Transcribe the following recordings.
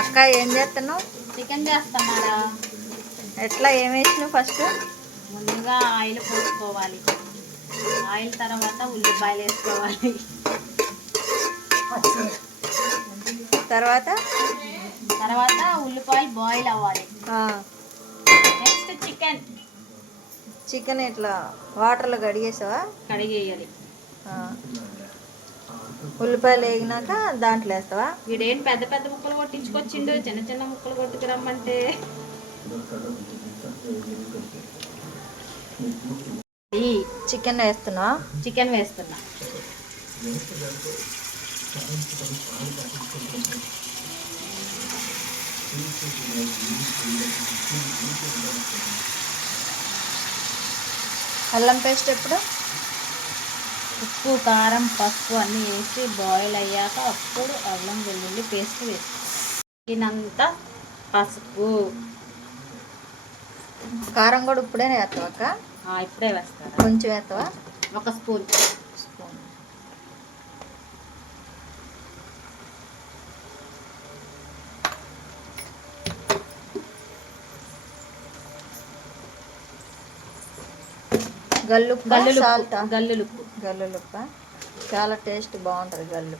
అక్క ఏం చేస్తున్నావు? చికెన్ చేస్తున్నారా ఎట్లా ఏం వేసినావు ఫస్ట్? ముందుగా ఆయిల్ పోసుకోవాలి. ఆయిల్ తర్వాత ఉల్లిపాయలు వేసుకోవాలి. తర్వాత? తర్వాత ఉల్లిపాయలు బాయిల్ అవ్వాలి. Next chicken. చికెన్ ఇట్లా వాటర్లో కడిగేసావా? కడిగేయాలి. ఉల్లిపాయలు వేగినాక దాంట్లో వేస్తావా? వీడేం పెద్ద పెద్ద ముక్కలు కొట్టించుకొచ్చిండు చిన్న చిన్న ముక్కలు కొట్టుకురమ్మంటే. చికెన్ వేస్తున్నావా? చికెన్ వేస్తున్నా. అల్లం పేస్ట్ ఎప్పుడు? ఉప్పు కారం పసుపు అన్నీ వేసి బాయిల్ అయ్యాక అప్పుడు అల్లం వెల్లుల్లి పేస్ట్ వేసుకోవాలి. దీనంతా పసుపు. కారం కూడా ఇప్పుడే వేస్తావా ఇప్పుడే వేస్తారా? కొంచెం వేస్తావా? ఒక స్పూన్. స్పూన్. గల్లుప్ప గల్లులుప్పు సాల్టా. గల్లులుప్పు. గల్లులుప్ప. చాలా టేస్ట్ బాగుంటుంది గల్లు.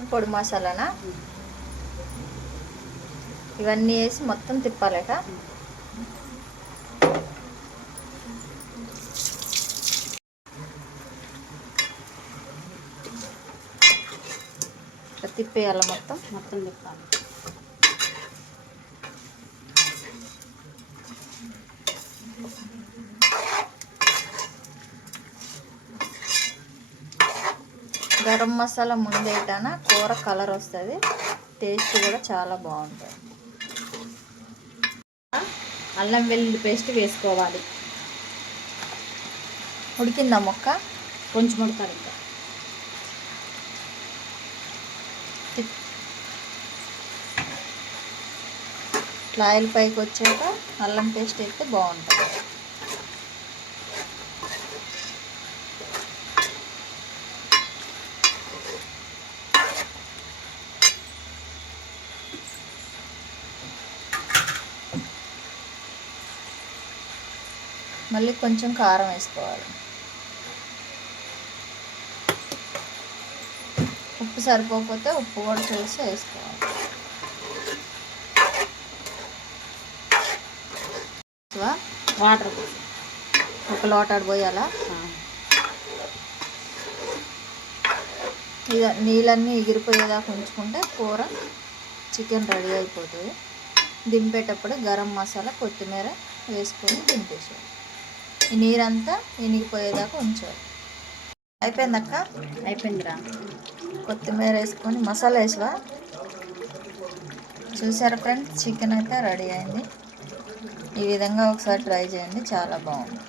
పొడి మసాలానా? ఇవన్నీ వేసి మొత్తం తిప్పాలట. ఇట్లా తిప్పేయాలి మొత్తం? మొత్తం తిప్పాలి. గరం మసాలా ముందేటాన కూర కలర్ వస్తుంది. టేస్ట్ కూడా చాలా బాగుంటుంది. అల్లం వెల్లుల్లి పేస్ట్ వేసుకోవాలి. ఉడికిందా మొక్క? కొంచెం ఉడకాలి ఇంకా. ఇట్లా ఆయిల్ పైకి వచ్చాక అల్లం పేస్ట్ అయితే బాగుంటుంది. మళ్ళీ కొంచెం కారం వేసుకోవాలి. ఉప్పు సరిపోకపోతే ఉప్పు కూడా చూసి వేసుకోవాలి? వాటర్ ఒక లోటాడు పోయాలా? ఇక నీళ్ళన్నీ ఎగిరిపోయేదాకా ఉంచుకుంటే కూర చికెన్ రెడీ అయిపోతుంది. దింపేటప్పుడు గరం మసాలా కొత్తిమీర వేసుకొని దింపేసేయాలి. నీరంతా ఇనిగిపోయేదాకా ఉంచాలి. అయిపోయిందక్క? అయిపోయిందిరా. కొత్తిమీర వేసుకొని మసాలా వేసివా? చూసారా ఫ్రెండ్స్? చికెన్ అయితే రెడీ అయింది. ఈ విధంగా ఒకసారి ట్రై చేయండి చాలా బాగుంది.